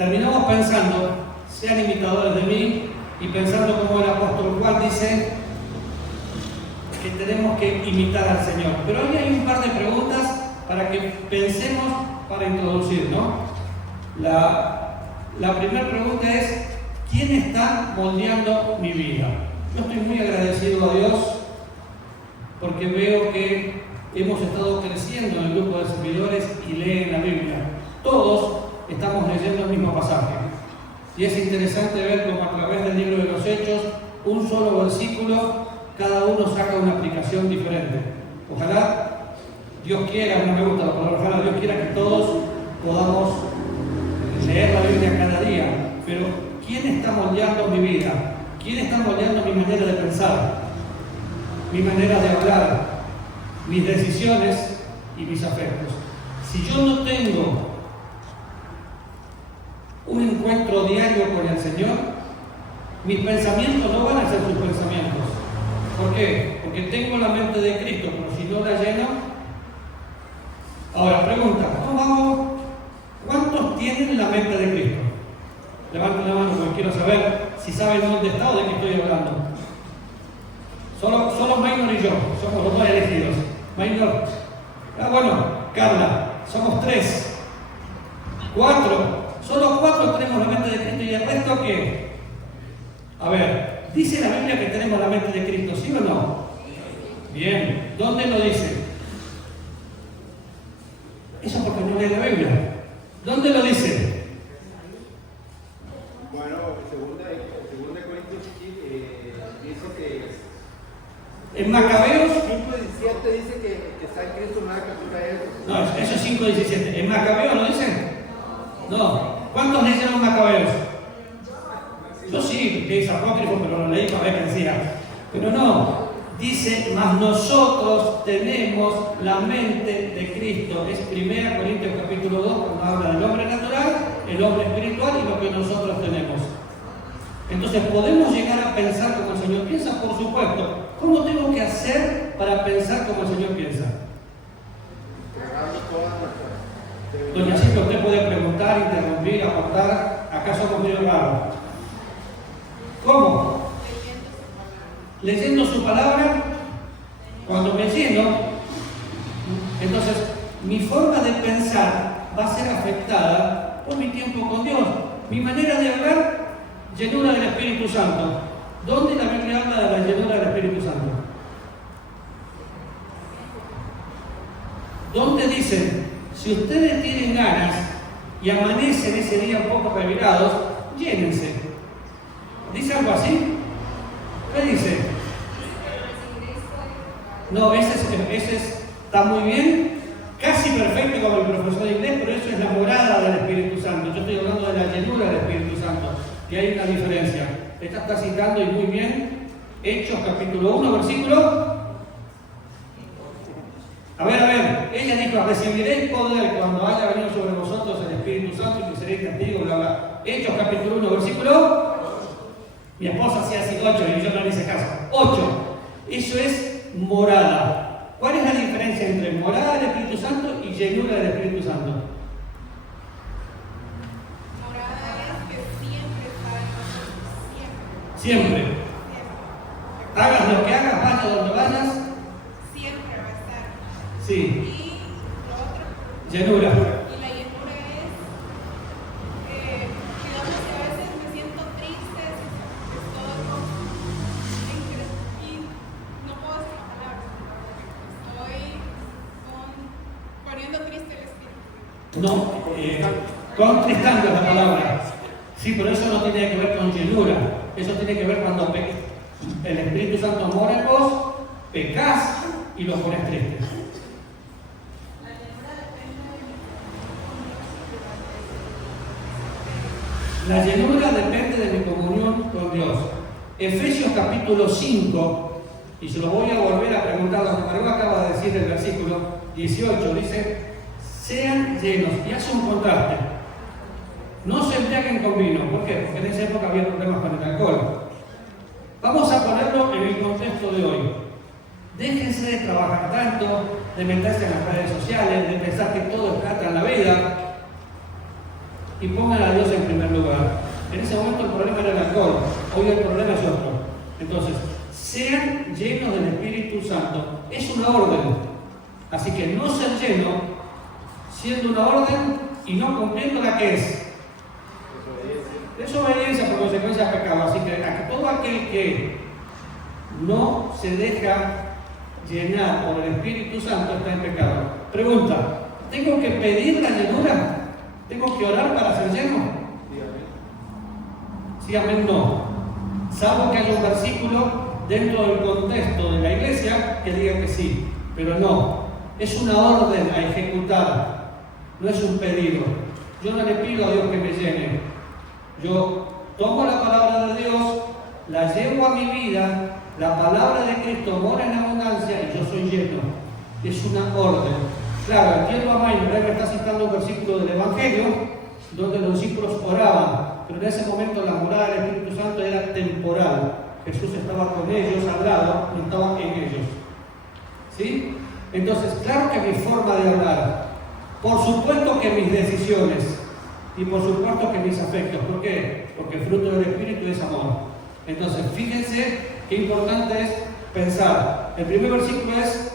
terminamos pensando, sean imitadores de mí, y pensando como el apóstol Juan dice que tenemos que imitar al Señor. Pero hoy hay un par de preguntas para que pensemos para introducir, ¿no? La primera pregunta es, ¿quién está moldeando mi vida? Yo estoy muy agradecido a Dios porque veo que hemos estado creciendo en el grupo de servidores y leen la Biblia. Todos estamos leyendo el mismo pasaje. Y es interesante ver cómo a través del libro de los Hechos, un solo versículo, cada uno saca una aplicación diferente. Ojalá Dios quiera, no me gusta la palabra, ojalá Dios quiera que todos podamos leer la Biblia cada día. Pero ¿quién está moldeando mi vida? ¿Quién está moldeando mi manera de pensar? Mi manera de hablar, mis decisiones y mis afectos. Si yo no tengo un encuentro diario con el Señor, mis pensamientos no van a ser sus pensamientos. ¿Por qué? Porque tengo la mente de Cristo, pero si no la lleno. Ahora, pregunta, ¿cómo hago? ¿Cuántos tienen la mente de Cristo? Levanten la mano porque quiero saber si saben dónde está o de qué estoy hablando. Solo Maynor y yo, somos los dos elegidos. Maynor. Bueno, Carla, somos 3. 4. Solo 4 tenemos la mente de Cristo y el resto ¿qué? A ver, ¿dice la Biblia que tenemos la mente de Cristo, sí o no? Bien, ¿dónde lo dice? Eso porque no lee la Biblia. ¿Dónde lo dice? Bueno, segunda Corintios dice que en Macabeos 5:17 dice que está en Cristo nada que toca él. no, eso es 5:17. ¿En Macabeos lo dicen? No. ¿Cuántos leyeron Macabeos? Yo sí, que es apócrifo, pero lo leí para ver qué decía. Pero no, dice, mas nosotros tenemos la mente de Cristo. Es 1 Corintios capítulo 2, cuando habla del hombre natural, el hombre espiritual y lo que nosotros tenemos. Entonces, ¿podemos llegar a pensar como el Señor piensa? Por supuesto. ¿Cómo tengo que hacer para pensar como el Señor piensa? Doña Cinta, usted puede preguntar, interrumpir, aportar. Acá somos muy raros. ¿Cómo? Leyendo su palabra. Cuando me lleno, entonces mi forma de pensar va a ser afectada por mi tiempo con Dios. Mi manera de hablar, llenura del Espíritu Santo. ¿Dónde la Biblia habla de la llenura del Espíritu Santo? ¿Dónde dicen? Si ustedes tienen ganas y amanecen ese día un poco revirados, llénense. ¿Dice algo así? ¿Qué dice? No, ese está muy bien, casi perfecto como el profesor de inglés, pero eso es la morada del Espíritu Santo. Yo estoy hablando de la llenura del Espíritu Santo, y hay una diferencia. Esta está citando y muy bien, Hechos capítulo 1, versículo. A ver, ella dijo, recibiréis poder cuando haya venido sobre vosotros el Espíritu Santo y que seréis testigos, bla, bla. Hechos capítulo 1, versículo. Mi esposa hacía así 8 y yo no le hice caso. 8. Eso es morada. ¿Cuál es la diferencia entre morada del Espíritu Santo y llenura del Espíritu Santo? Morada es que siempre está en nosotros, Siempre. Hagas lo que hagas, vayas donde vayas. siempre va a estar. Sí. Y lo otro, Llenura. y la llenura es, digamos que a veces me siento triste, estoy y no puedo decir la palabra, estoy poniendo triste el espíritu. No, contristando es la palabra. Sí, pero eso no tiene que ver con llenura. Eso tiene que ver cuando el Espíritu Santo mora en vos, pecás y lo pones triste. La llenura depende de mi comunión con Dios. Efesios capítulo 5, y se lo voy a volver a preguntar, lo que Manuel acaba de decir el versículo 18, dice, sean llenos, y hace un contraste. No se embriaguen con vino. ¿Por qué? Porque en esa época había problemas con el alcohol. Vamos a ponerlo en el contexto de hoy. Déjense de trabajar tanto, de meterse en las redes sociales, de pensar que todo es plata en la vida. y pongan a Dios en primer lugar. En ese momento el problema era el alcohol, hoy el problema es otro. Entonces, sean llenos del Espíritu Santo. Es una orden. Así que no ser lleno, siendo una orden y no cumpliendo la que es. Desobediencia por consecuencia de pecado. Así que todo aquel que no se deja llenar por el Espíritu Santo está en pecado. Pregunta, ¿tengo que pedir la llenura? ¿Tengo que orar para ser lleno? Sí, amén, no. Salvo que haya un versículo dentro del contexto de la iglesia que diga que sí, pero no. Es una orden a ejecutar, no es un pedido. Yo no le pido a Dios que me llene. Yo tomo la palabra de Dios, la llevo a mi vida, la palabra de Cristo mora en abundancia y yo soy lleno. Es una orden. Claro, entiendo a Maynard, me está citando un versículo del Evangelio donde los discípulos oraban, pero en ese momento la morada del Espíritu Santo era temporal. Jesús estaba con ellos al lado, no estaba en ellos. ¿Sí? Entonces, claro que mi forma de hablar, por supuesto que mis decisiones y por supuesto que mis afectos. ¿Por qué? Porque el fruto del Espíritu es amor. Entonces, fíjense qué importante es pensar. El primer versículo es: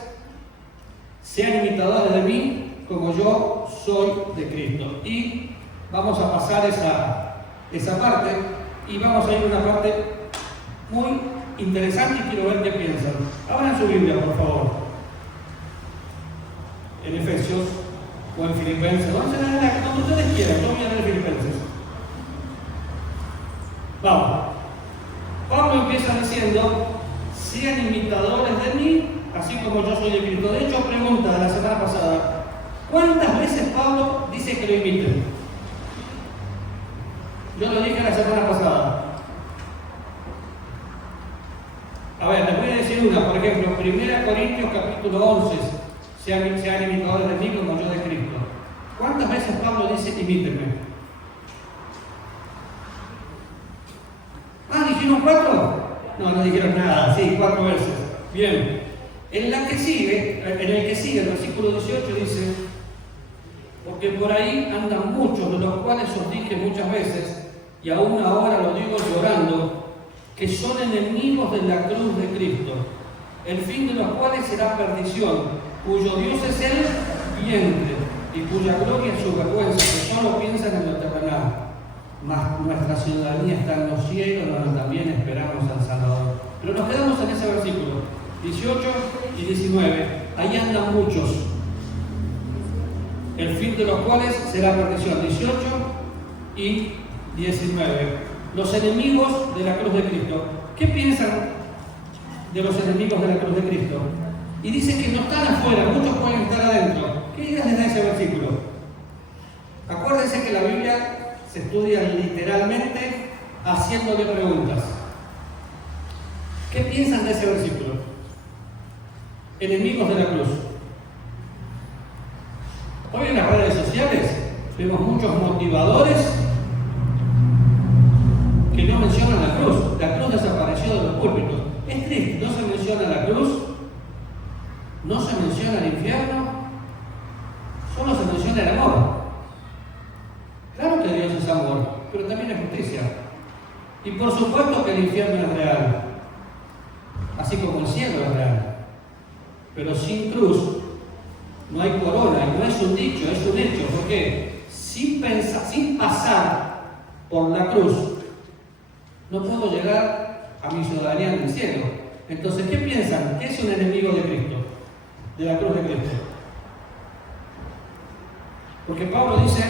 sean imitadores de mí como yo soy de Cristo. Y vamos a pasar esa parte y vamos a ir a una parte muy interesante y quiero ver qué piensan. Abran su Biblia, por favor. En Efesios o en Filipenses. Donde ustedes quieran, yo voy a leer Filipenses. Vamos. Pablo empieza diciendo: sean imitadores de mí, así como yo soy de Cristo. De hecho, pregunta de la semana pasada: ¿cuántas veces Pablo dice que lo imiten? Yo lo dije la semana pasada. A ver, les voy a decir una. Por ejemplo, 1 Corintios capítulo 11: sean imitadores de mí como yo de Cristo. ¿Cuántas veces Pablo dice imítenme? ¿Dijeron 4? No dijeron nada. Sí, 4 veces. Bien. En el que sigue, el versículo 18 dice: porque por ahí andan muchos, de los cuales os dije muchas veces, y aún ahora lo digo llorando, que son enemigos de la cruz de Cristo, el fin de los cuales será perdición, cuyo Dios es el vientre, y cuya gloria es su vergüenza, que solo piensan en lo terrenal. Mas nuestra ciudadanía está en los cielos, donde también esperamos al Salvador. Pero nos quedamos en ese versículo 18 y 19. Ahí andan muchos, el fin de los cuales será perdición. 18 y 19. Los enemigos de la cruz de Cristo. ¿Qué piensan de los enemigos de la cruz de Cristo? Y dice que no están afuera, muchos pueden estar adentro. ¿Qué ideas les da ese versículo? Acuérdense que la Biblia se estudia literalmente haciéndole preguntas. ¿Qué piensan de ese versículo? Enemigos de la cruz. Hoy en las redes sociales vemos muchos motivadores que no mencionan la cruz. La cruz desapareció de los púlpitos. Es triste, no se menciona la cruz, no se menciona el infierno, solo se menciona el amor. Claro que Dios es amor, pero también es justicia. Y por supuesto que el infierno es real, así como el cielo es real. Pero sin cruz no hay corona, no es un dicho, es un hecho. ¿Por qué? Sin pasar por la cruz, no puedo llegar a mi ciudadanía en el cielo. Entonces, ¿qué piensan? ¿Qué es un enemigo de Cristo? De la cruz de Cristo. Porque Pablo dice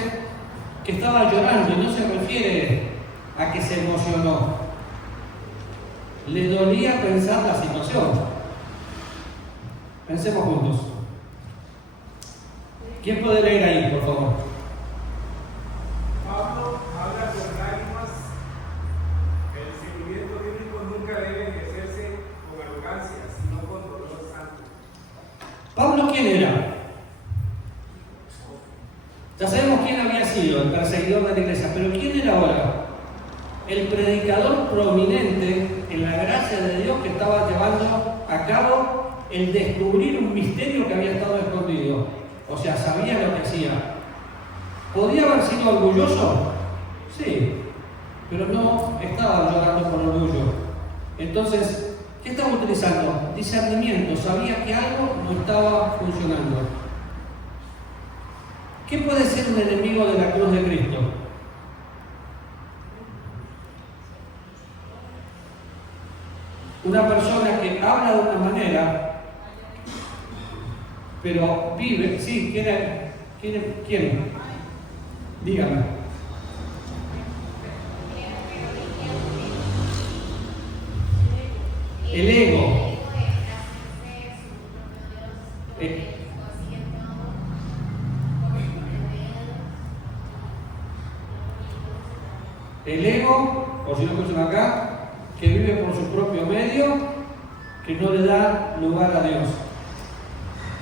que estaba llorando y no se refiere a que se emocionó. Le dolía pensar la situación. Pensemos juntos. ¿Quién puede leer ahí, por favor? Pablo habla con lágrimas. El seguimiento bíblico nunca debe ejercerse con arrogancia, sino con dolor santo. ¿Pablo quién era? Ya sabemos quién había sido, el perseguidor de la iglesia, pero ¿quién era ahora? El predicador prominente en la gracia de Dios que estaba llevando a cabo el descubrir un misterio que había estado escondido. O sea, sabía lo que hacía. ¿Podría haber sido orgulloso? Sí, pero no estaba llorando por orgullo. Entonces, ¿qué estaba utilizando? Discernimiento, sabía que algo no estaba funcionando. ¿Qué puede ser un enemigo de la cruz de Cristo? Una persona que habla de una manera, pero vive, sí, ¿quién? Dígame. El ego. El ego, o si no escuchan acá, que vive por su propio medio, que no le da lugar a Dios.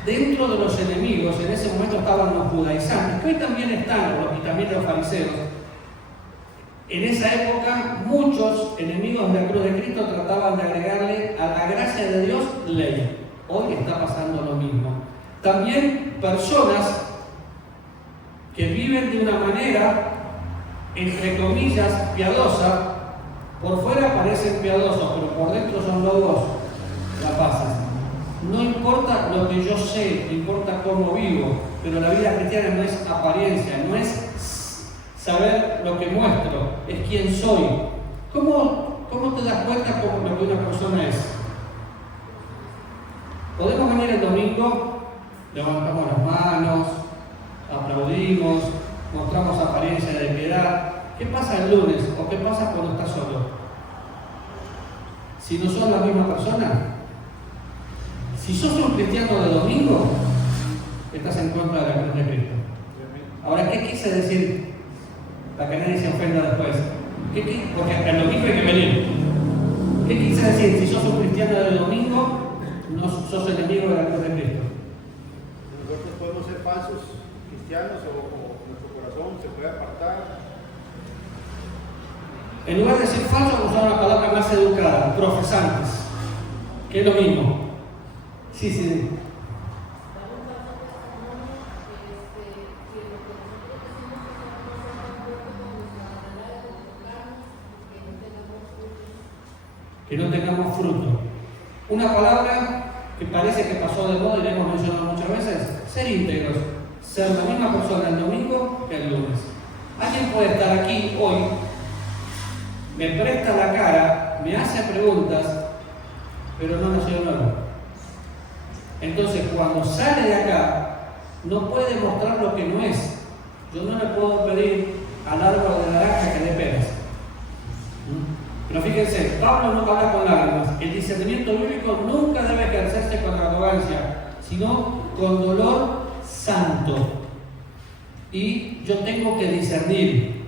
Dentro de los enemigos, en ese momento estaban los judaizantes, que hoy también están, y también los fariseos. En esa época, muchos enemigos de la cruz de Cristo trataban de agregarle a la gracia de Dios ley. Hoy está pasando lo mismo. También personas que viven de una manera, entre comillas, piadosa. Por fuera parecen piadosos, pero por dentro son lobos rapaces. No importa lo que yo sé, no importa cómo vivo, pero la vida cristiana no es apariencia, no es saber lo que muestro, es quién soy. ¿Cómo te das cuenta de lo que una persona es? Podemos venir el domingo, levantamos las manos, aplaudimos, mostramos apariencia de piedad. ¿Qué pasa el lunes o qué pasa cuando estás solo? Si no sos la misma persona. Si sos un cristiano de domingo, estás en contra de la cruz de Cristo. Ahora, ¿qué quise decir? Para que nadie se ofenda después. Porque al domingo hay que venir. ¿Qué quise decir? Si sos un cristiano de domingo, no sos enemigo de la cruz de Cristo. Nosotros podemos ser falsos cristianos o nuestro corazón se puede apartar. En lugar de decir falso, vamos a usar una palabra más educada, profesantes, que es lo mismo. Sí. Que no tengamos fruto. Una palabra que parece que pasó de moda y la hemos mencionado muchas veces, ser íntegros, ser la misma persona el domingo que el lunes. Alguien puede estar aquí hoy, me presta la cara, me hace preguntas, pero no nació de nuevo. Entonces, cuando sale de acá, no puede mostrar lo que no es. Yo no le puedo pedir al árbol de naranja que dé peras. Pero fíjense, Pablo no habla con lágrimas. El discernimiento bíblico nunca debe ejercerse con arrogancia, sino con dolor santo. Y yo tengo que discernir.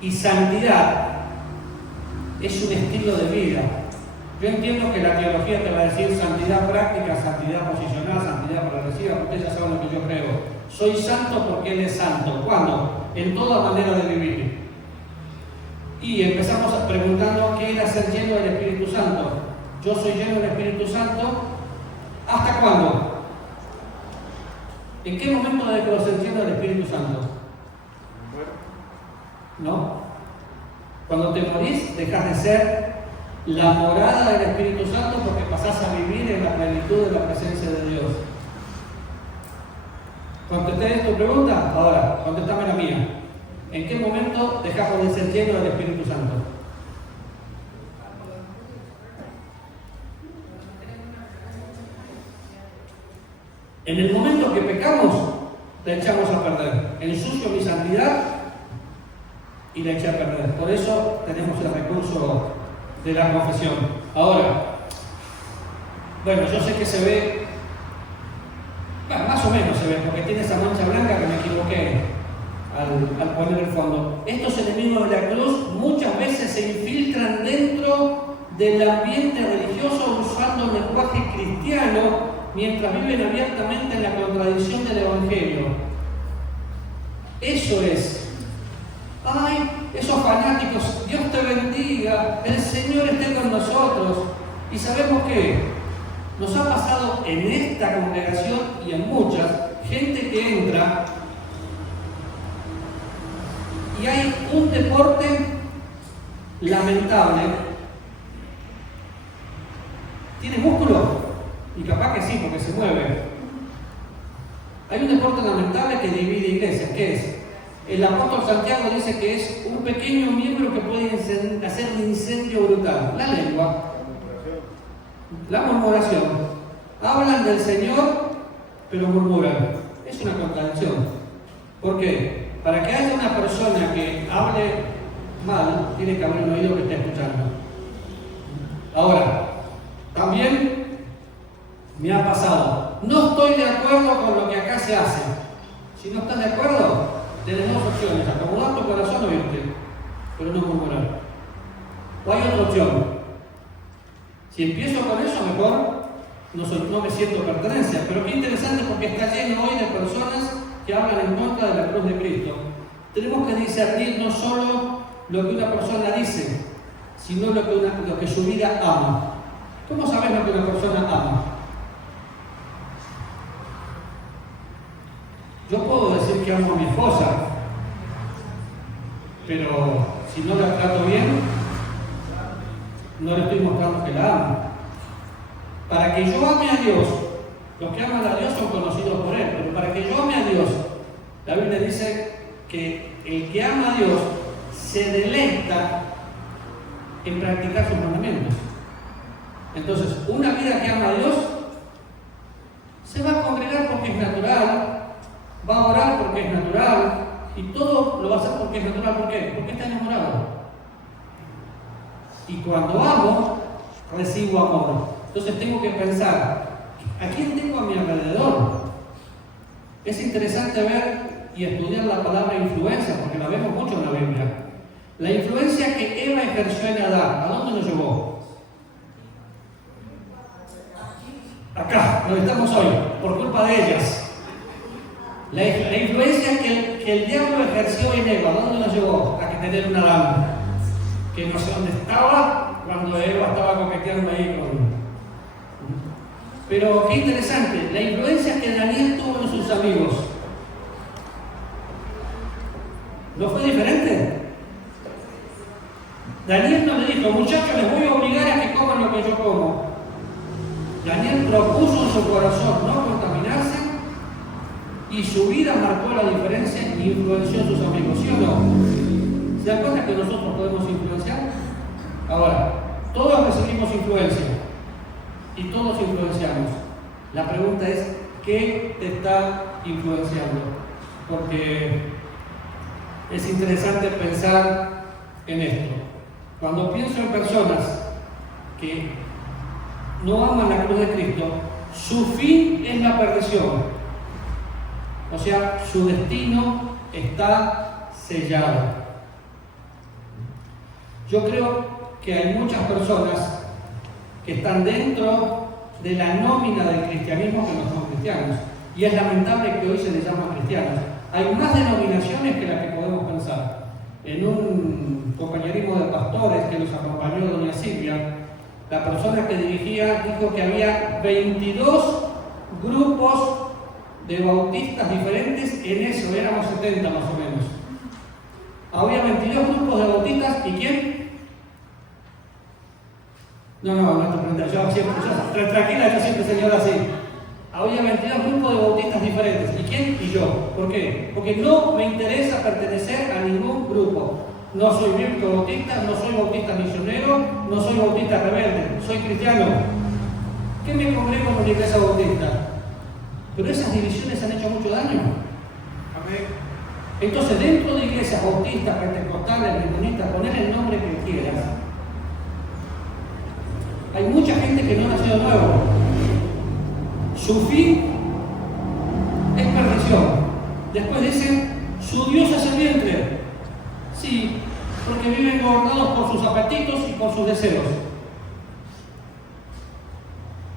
Y santidad es un estilo de vida. Yo entiendo que la teología te va a decir santidad práctica, santidad posicional, santidad progresiva. Ustedes ya saben lo que yo creo. Soy santo porque Él es santo. ¿Cuándo? En toda manera de vivir. Y empezamos preguntando qué era ser lleno del Espíritu Santo. Yo soy lleno del Espíritu Santo. ¿Hasta cuándo? ¿En qué momento de que ser lleno del Espíritu Santo? ¿No? Cuando te morís, dejas de ser la morada del Espíritu Santo porque pasás a vivir en la plenitud de la presencia de Dios. ¿Contesté tu pregunta? Ahora, contéstame la mía. ¿En qué momento dejamos de ser llenos del Espíritu Santo? En el momento que pecamos, la echamos a perder. Ensucio mi santidad y la eché a perder. Por eso tenemos el recurso de la confesión. Ahora, bueno, yo sé que se ve, bueno, más o menos se ve, porque tiene esa mancha blanca que me equivoqué al poner el fondo. Estos enemigos de la cruz muchas veces se infiltran dentro del ambiente religioso usando un lenguaje cristiano mientras viven abiertamente en la contradicción del Evangelio. Eso es. Ay, esos fanáticos, Dios te bendiga, el Señor esté con nosotros. Y sabemos que nos ha pasado en esta congregación y en muchas, gente que entra deporte lamentable tiene músculo, y capaz que sí, porque se mueve. Hay un deporte lamentable que divide iglesias. ¿Qué es? El apóstol Santiago dice que es un pequeño miembro que puede hacer un incendio brutal. La lengua, la murmuración. Hablan del Señor, pero murmuran. Es una contradicción. ¿Por qué? Para que haya una persona que hable mal, tiene que haber un oído que esté escuchando. Ahora, también me ha pasado. No estoy de acuerdo con lo que acá se hace. Si no estás de acuerdo, tenés dos opciones: acomodar tu corazón o irte, pero no murmurar. O hay otra opción: si empiezo con eso, mejor no me siento pertenencia. Pero qué interesante, porque está lleno hoy de personas que hablan en contra de la cruz de Cristo. Tenemos que discernir no solo lo que una persona dice, sino lo que su vida ama. ¿Cómo sabes lo que una persona ama? Yo puedo decir que amo a mi esposa, pero si no la trato bien, no le estoy mostrando que la amo. Para que yo ame a Dios, los que aman a Dios son conocidos por Él, pero para que yo ame a Dios, la Biblia dice que el que ama a Dios se deleita en practicar sus mandamientos. Entonces, una vida que ama a Dios se va a congregar porque es natural, va a orar porque es natural, y todo lo va a hacer porque es natural. ¿Por qué? Porque está enamorado. Y cuando amo, recibo amor. Entonces tengo que pensar, ¿a quién tengo a mi alrededor? Es interesante ver y estudiar la palabra influencia, porque la vemos mucho en la Biblia. La influencia que Eva ejerció en Adán, ¿a dónde nos llevó? Acá, donde estamos hoy, por culpa de ellas. La influencia que el diablo ejerció en Eva, ¿a dónde nos llevó? A que tener una Adán, que no sé dónde estaba cuando Eva estaba coqueteando ahí con... Pero qué interesante, la influencia que Daniel tuvo en sus amigos. ¿No fue diferente? Daniel no le dijo: muchachos, les voy a obligar a que coman lo que yo como. Daniel propuso en su corazón no contaminarse, y su vida marcó la diferencia e influenció a sus amigos. ¿Sí o no? ¿Se dan cuenta que nosotros podemos influenciar? Ahora, todos recibimos influencia y todos influenciamos. La pregunta es: ¿qué te está influenciando? Porque es interesante pensar en esto. Cuando pienso en personas que no aman la cruz de Cristo, su fin es la perdición. O sea, su destino está sellado. Yo creo que hay muchas personas que están dentro de la nómina del cristianismo que no son cristianos. Y es lamentable que hoy se les llama cristianos. Hay más denominaciones que las que podemos pensar. En un compañerismo de pastores que nos acompañó doña Silvia, la persona que dirigía dijo que había 22 grupos de bautistas diferentes. En eso éramos 70 más o menos. Había 22 grupos de bautistas. ¿Y quién? No te pregunté, tranquila, yo siempre señalo así. Había 22 grupos de bautistas diferentes. ¿Y quién? Y yo. ¿Por qué? Porque no me interesa pertenecer a ningún grupo. No soy bíblico bautista, no soy bautista misionero, no soy bautista rebelde, soy cristiano. ¿Qué me congrego en una iglesia bautista? Pero esas divisiones han hecho mucho daño. Amén. Entonces, dentro de iglesias bautistas, pentecostales, metodistas, poner el nombre que quieras, hay mucha gente que no ha nacido nuevo. Su fin es perdición. Después dicen: su Dios es el vientre. Sí, porque viven gobernados por sus apetitos y por sus deseos.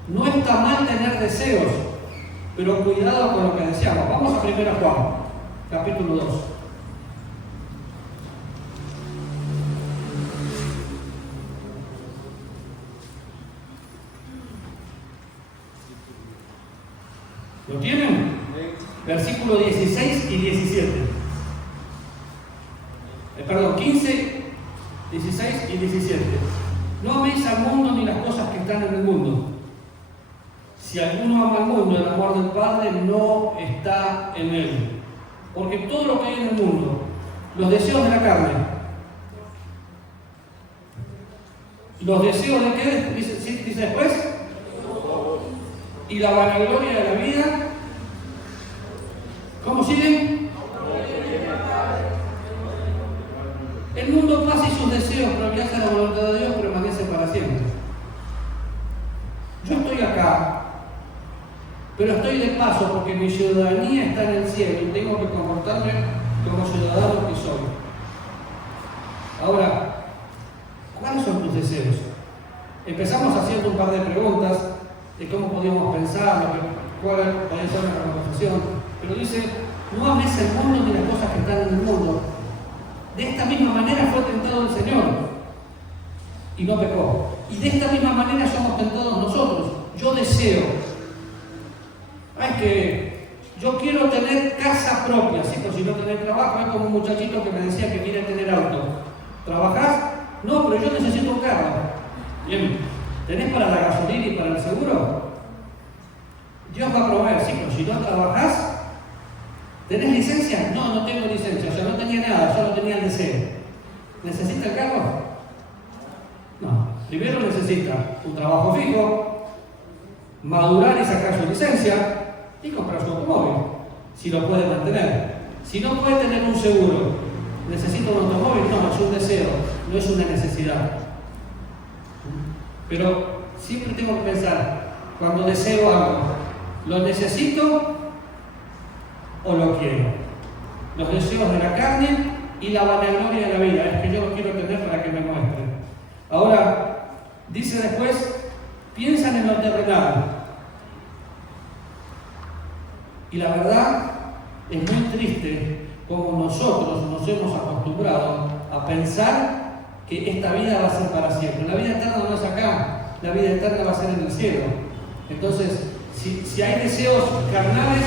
No está mal tener deseos, pero cuidado con lo que deseamos. Vamos a 1 Juan, capítulo 2. ¿Lo tienen? Versículos 16 y 17. 15, 16 y 17. No améis al mundo ni las cosas que están en el mundo. Si alguno ama al mundo, el amor del Padre no está en él. Porque todo lo que hay en el mundo, los deseos de la carne, los deseos de qué, dice después, y la vanagloria de la vida, ¿cómo siguen? El mundo pasa y sus deseos, pero el que hace la voluntad de Dios permanece para siempre. Yo estoy acá, pero estoy de paso porque mi ciudadanía está en el cielo y tengo que comportarme como ciudadano que soy. Ahora, ¿cuáles son tus deseos? Empezamos haciendo un par de preguntas de cómo podíamos pensar, cuál podría ser nuestra conversación, pero dice, no ames el mundo ni las cosas que están en el mundo. De esta misma manera fue tentado el Señor y no pecó. Y de esta misma manera somos tentados nosotros. Yo deseo, que yo quiero tener casa propia, ¿sí? Por si no tenés trabajo, es como un muchachito que me decía que quiere tener auto. ¿Trabajás? No, pero yo necesito un carro. Bien, ¿tenés para la gasolina y para el seguro? Dios va a proveer, sí, pero si no trabajás, ¿tenés licencia? No, no tengo licencia, o sea, no tenía nada, solo tenía el deseo. ¿Necesita el carro? No. Primero necesita un trabajo fijo, madurar y sacar su licencia y comprar su automóvil, si lo puede mantener. Si no puede tener un seguro, ¿necesita un automóvil? No, es un deseo, no es una necesidad. Pero siempre tengo que pensar, cuando deseo algo, ¿lo necesito o lo quiero? Los deseos de la carne y la vanagloria de la vida, es que yo lo quiero tener para que me muestre. Ahora, dice después, piensan en lo terrenal. Y la verdad es muy triste como nosotros nos hemos acostumbrado a pensar que esta vida va a ser para siempre. La vida eterna no es acá, la vida eterna va a ser en el cielo. Entonces, si hay deseos carnales,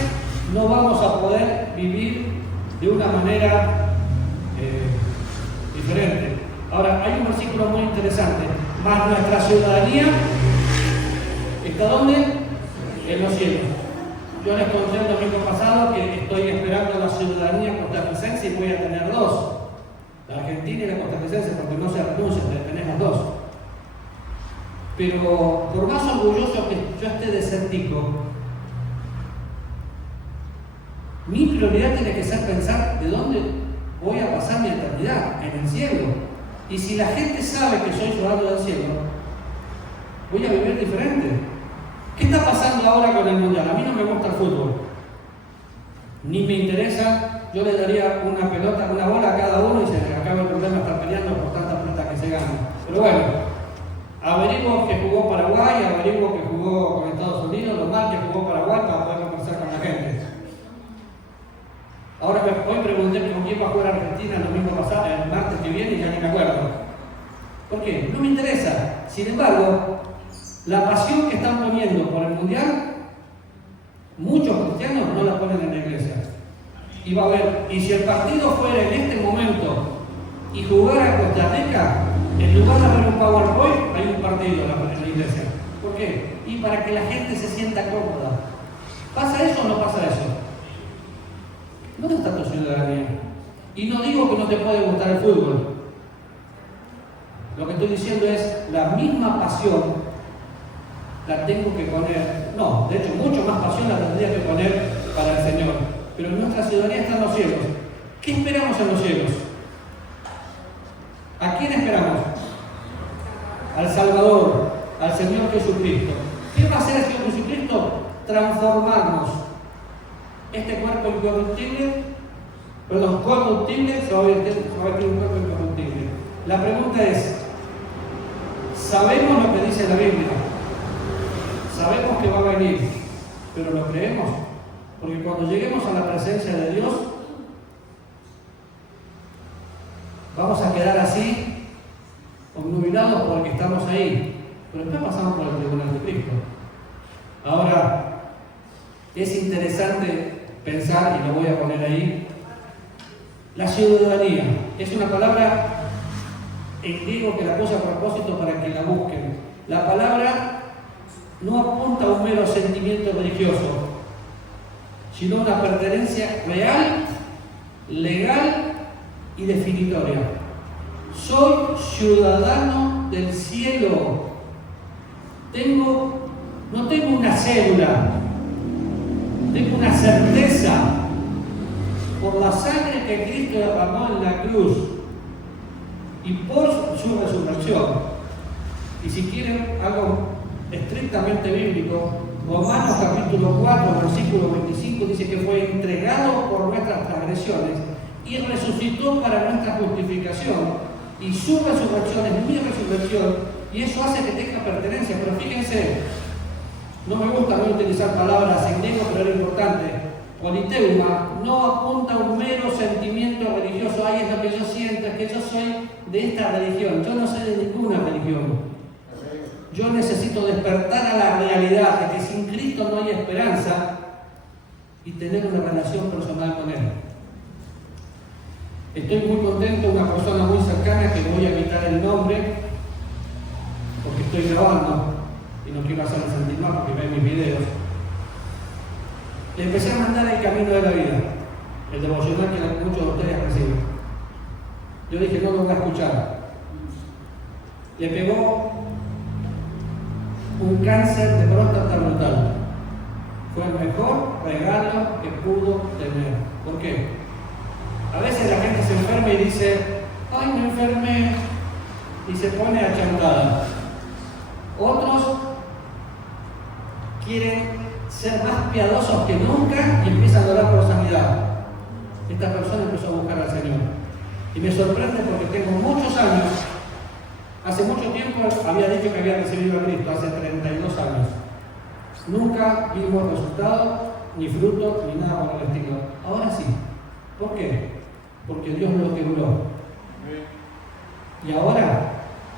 no vamos a poder vivir de una manera diferente. Ahora, hay un versículo muy interesante. Mas nuestra ciudadanía está ¿dónde? En los cielos. Yo les conté el domingo pasado que estoy esperando la ciudadanía costarricense y voy a tener dos. La argentina y la costarricense, porque no se renuncian, tenés las dos. Pero por más orgulloso que yo esté de ser tico, mi prioridad tiene que ser pensar de dónde voy a pasar mi eternidad, en el cielo. Y si la gente sabe que soy ciudadano del cielo, voy a vivir diferente. ¿Qué está pasando ahora con el mundial? A mí no me gusta el fútbol, ni me interesa. Yo le daría una pelota, una bola a cada uno y se acaba el problema de estar peleando por tanta plata que se gana. Pero bueno, averiguo que jugó Paraguay, averiguo que jugó con Estados Unidos, lo mal que jugó Paraguay para poder conversar con la gente. Ahora hoy pregunté con quién va a jugar Argentina el domingo pasado, el martes que viene, y ya ni me acuerdo. ¿Por qué? No me interesa. Sin embargo, la pasión que están poniendo por el mundial, muchos cristianos no la ponen en la iglesia. Y va a haber, y si el partido fuera en este momento y jugara Costa Rica, en lugar de haber un PowerPoint, hay un partido en la iglesia. ¿Por qué? Y para que la gente se sienta cómoda. ¿Pasa eso o no pasa eso? ¿Dónde está tu ciudadanía? Y no digo que no te puede gustar el fútbol. Lo que estoy diciendo es, la misma pasión la tengo que poner, no, de hecho, mucho más pasión la tendría que poner para el Señor. Pero nuestra ciudadanía está en los cielos. ¿Qué esperamos en los cielos? ¿A quién esperamos? Al Salvador, al Señor Jesucristo. ¿Qué va a hacer el Señor Jesucristo? Transformarnos. Este cuerpo incorruptible, corruptible, se va a vertir un cuerpo incorruptible. La pregunta es, ¿sabemos lo que dice la Biblia? Sabemos que va a venir, pero ¿lo creemos? Porque cuando lleguemos a la presencia de Dios, vamos a quedar así, obnubilados porque estamos ahí, pero después pasamos por el tribunal de Cristo. Ahora, es interesante pensar, y lo voy a poner ahí, La ciudadanía es una palabra en griego que la puse a propósito para que la busquen. La palabra no apunta a un mero sentimiento religioso, sino a una pertenencia real, legal y definitoria. Soy ciudadano del cielo. No tengo una cédula, tengo una certeza por la sangre que Cristo derramó en la cruz y por su resurrección. Y si quieren algo estrictamente bíblico, Romanos capítulo 4, versículo 25 dice que fue entregado por nuestras transgresiones y resucitó para nuestra justificación, y su resurrección es mi resurrección, y eso hace que tenga pertenencia. Pero fíjense, no me gusta no utilizar palabras en griego, pero era importante. Politeuma no apunta a un mero sentimiento religioso. Ay, es lo que yo siento, es que yo soy de esta religión. Yo no soy de ninguna religión. Yo necesito despertar a la realidad de que sin Cristo no hay esperanza y tener una relación personal con Él. Estoy muy contento, una persona muy cercana, que voy a quitar el nombre porque estoy grabando y no quiero hacerle sentir mal porque ven mis videos. Le empecé a mandar El Camino de la Vida, el devocional que muchos de ustedes reciben. Yo dije, no lo voy a escuchar. Le pegó un cáncer de próstata brutal. Fue el mejor regalo que pudo tener. ¿Por qué? A veces la gente se enferma y dice, ay, me enfermé, y se pone achantada. Otros quieren ser más piadosos que nunca y empiezan a orar por sanidad. Esta persona empezó a buscar al Señor. Y me sorprende porque tengo muchos años. Hace mucho tiempo había dicho que había recibido a Cristo, hace 32 años. Nunca vimos resultados, ni fruto, ni nada por el estilo. Ahora sí. ¿Por qué? Porque Dios lo quebró. Y ahora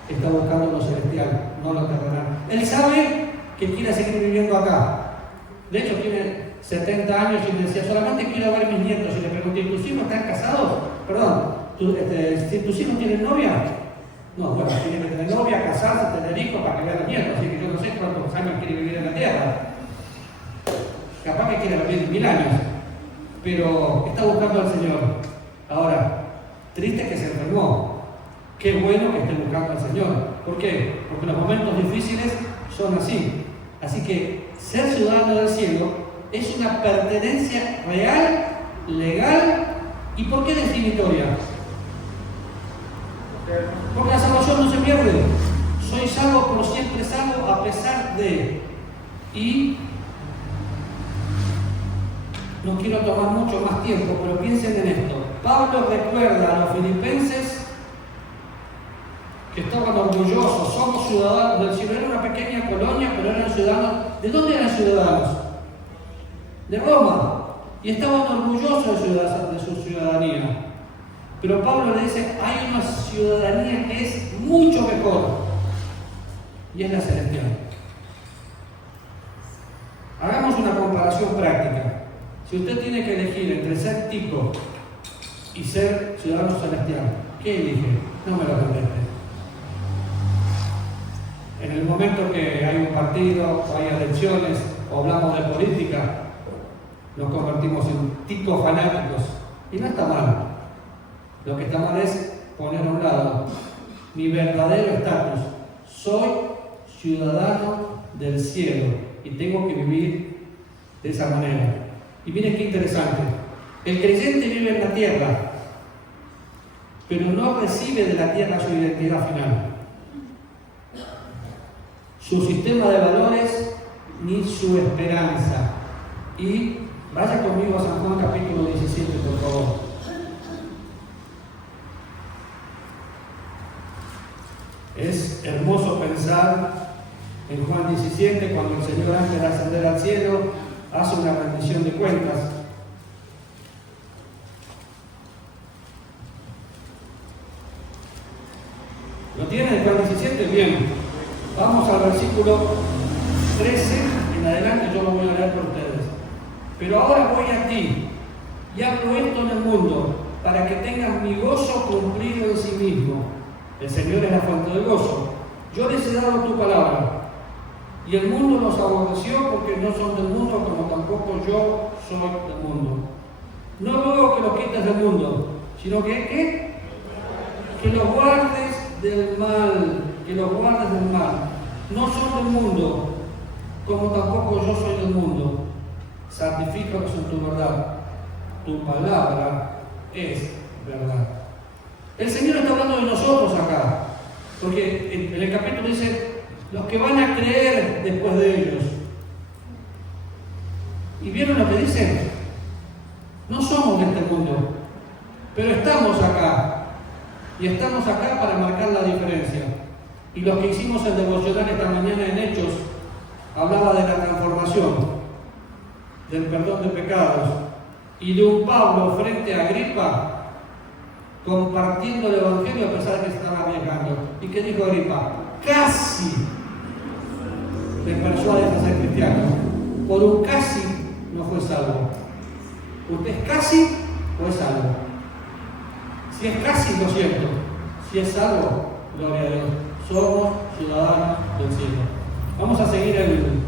está buscando lo celestial, no lo terrenal. Él sabe que quiere seguir viviendo acá. De hecho, tiene 70 años y decía, solamente quiero ver a mis nietos. Y le pregunté, ¿tus hijos están casados? Perdón, ¿tus hijos tienen novia? No, bueno, tiene que tener novia, casarse, tener hijos para que vean a los nietos. Así que yo no sé cuántos años quiere vivir en la tierra. Capaz que quiere vivir 1000 años. Pero está buscando al Señor. Ahora, triste que se enfermó. Qué bueno que esté buscando al Señor. ¿Por qué? Porque los momentos difíciles son así. Así que ser ciudadano del cielo es una pertenencia real, legal y ¿por qué definitoria? Porque la salvación no se pierde. Soy salvo, pero siempre salvo a pesar de. Y no quiero tomar mucho más tiempo, pero piensen en esto. Pablo recuerda a los filipenses que estaban orgullosos, somos ciudadanos del cielo. Era una pequeña colonia, pero eran ciudadanos. ¿De dónde eran ciudadanos? De Roma. Y estaban orgullosos de su ciudadanía. Pero Pablo le dice, hay una ciudadanía que es mucho mejor, y es la celestial. Hagamos una comparación práctica. Si usted tiene que elegir entre ser tico y ser ciudadano celestial, ¿qué elige? No me lo conteste. En el momento que hay un partido, o hay elecciones, o hablamos de política, nos convertimos en ticos fanáticos. Y no está mal. Lo que está mal es poner a un lado mi verdadero estatus. Soy ciudadano del cielo y tengo que vivir de esa manera. Y miren qué interesante. El creyente vive en la tierra, pero no recibe de la tierra su identidad final. Su sistema de valores ni su esperanza. Y vaya conmigo a San Juan capítulo 17, por favor. Es hermoso pensar en Juan 17, cuando el Señor, antes de ascender al cielo, hace una rendición de cuentas. ¿Lo tienen, Juan 17? Bien. Vamos al versículo 13 en adelante, yo lo voy a leer por ustedes. Pero ahora voy a ti, y hablo esto en el mundo, para que tengan mi gozo cumplido en sí mismo. El Señor es la fuente del gozo. Yo les he dado tu palabra, y el mundo los aborreció porque no son del mundo, como tampoco yo soy del mundo. No luego que los quites del mundo, sino que los guardes del mal, que los guardes del mal. No son del mundo, como tampoco yo soy del mundo. Santifícalos en tu verdad. Tu palabra es verdad. El Señor está hablando de nosotros acá, porque en el capítulo dice, los que van a creer después de ellos. ¿Y vieron lo que dice? No somos de este mundo, pero estamos acá. Y estamos acá para marcar la diferencia. Y los que hicimos el devocional esta mañana en Hechos, hablaba de la transformación, del perdón de pecados, y de un Pablo frente a Agripa, compartiendo el Evangelio a pesar de que se estaba arriesgando. ¿Y qué dijo Agripa? Casi le persuade a ser cristiano. Por un casi no fue salvo. ¿Usted es casi o es salvo? Si es casi, lo siento. Si es salvo, gloria a Dios. Somos ciudadanos del cielo. Vamos a seguir el